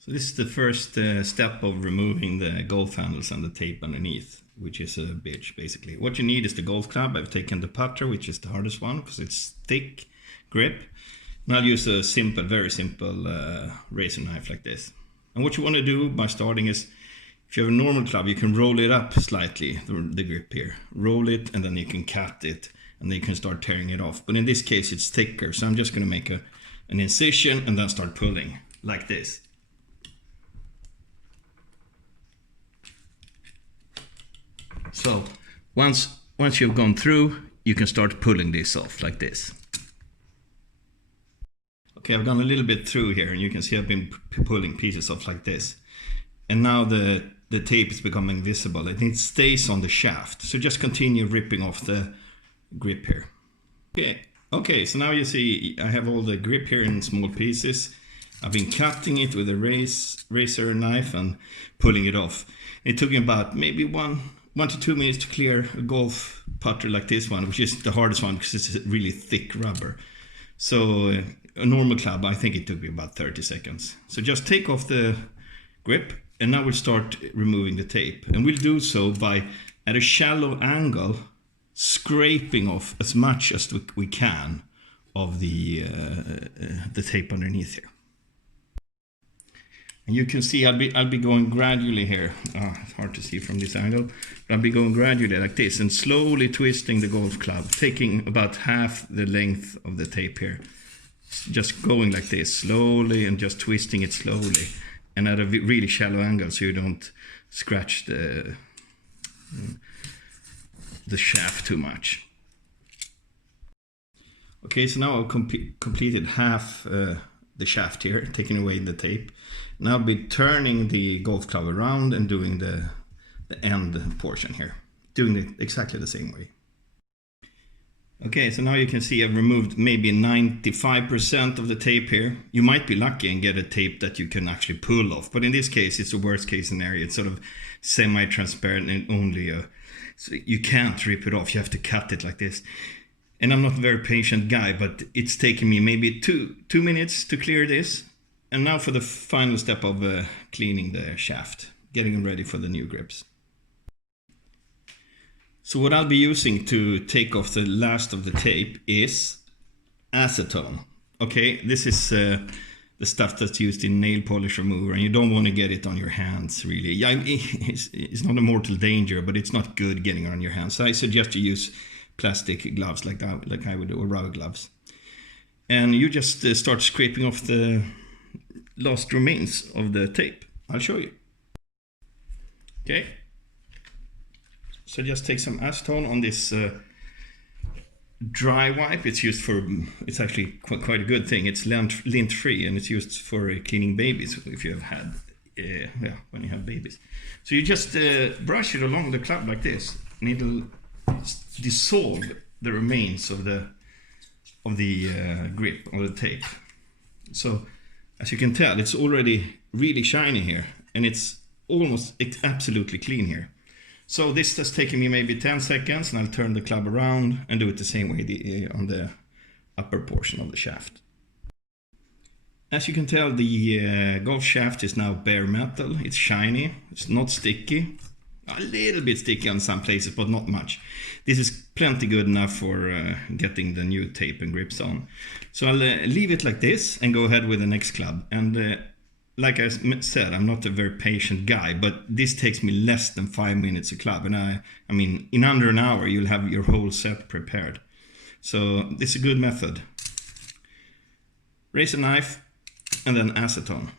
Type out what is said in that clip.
So this is the first step of removing the golf handles and the tape underneath, which is a bitch basically. What you need is the golf club. I've taken the putter, which is the hardest one because it's thick grip. And I'll use a simple, very simple razor knife like this. And what you want to do by starting is, if you have a normal club, you can roll it up slightly, the grip here. Roll it and then you can cut it and then you can start tearing it off. But in this case it's thicker, so I'm just going to make an incision and then start pulling like this. So once you've gone through, you can start pulling this off like this. Okay, I've gone a little bit through here and you can see I've been pulling pieces off like this. And now the tape is becoming visible and it stays on the shaft. So just continue ripping off the grip here. Okay, so now you see I have all the grip here in small pieces. I've been cutting it with a razor knife and pulling it off. It took me about maybe 1 to 2 minutes to clear a golf putter like this one, which is the hardest one because it's a really thick rubber. So a normal club, I think it took me about 30 seconds. So just take off the grip and now we'll start removing the tape. And we'll do so by, at a shallow angle, scraping off as much as we can of the tape underneath here. And you can see I'll be going gradually here. It's hard to see from this angle, but I'll be going gradually like this and slowly twisting the golf club, taking about half the length of the tape here. Just going like this slowly and just twisting it slowly and at a really shallow angle so you don't scratch the shaft too much. Okay, so now I've completed half the shaft here, taking away the tape. Now I'll be turning the golf club around and doing the end portion here, doing it exactly the same way. Okay, so now you can see I've removed maybe 95% of the tape here. You might be lucky and get a tape that you can actually pull off, but in this case it's a worst case scenario. It's sort of semi-transparent and only so you can't rip it off. You have to cut it like this. And I'm not a very patient guy, but it's taken me maybe two minutes to clear this. And now for the final step of cleaning the shaft, getting ready for the new grips. So what I'll be using to take off the last of the tape is acetone. Okay, this is the stuff that's used in nail polish remover, and you don't want to get it on your hands really. Yeah, it's not a mortal danger, but it's not good getting it on your hands. So I suggest you use plastic gloves like I would do, or rubber gloves. And you just start scraping off the last remains of the tape. I'll show you. Okay. So just take some acetone on this dry wipe. It's actually quite a good thing. It's lint free and it's used for cleaning babies if you have had, when you have babies. So you just brush it along the club like this and it'll dissolve the remains of the grip or the tape. So as you can tell, it's already really shiny here and it's absolutely clean here. So this has taken me maybe 10 seconds and I'll turn the club around and do it the same way on the upper portion of the shaft. As you can tell, the golf shaft is now bare metal. It's shiny, it's not sticky. A little bit sticky on some places, but not much. This is plenty good enough for getting the new tape and grips on. So I'll leave it like this and go ahead with the next club. And like I said, I'm not a very patient guy, but this takes me less than 5 minutes a club. And I mean, in under an hour, you'll have your whole set prepared. So this is a good method. Razor knife and then acetone.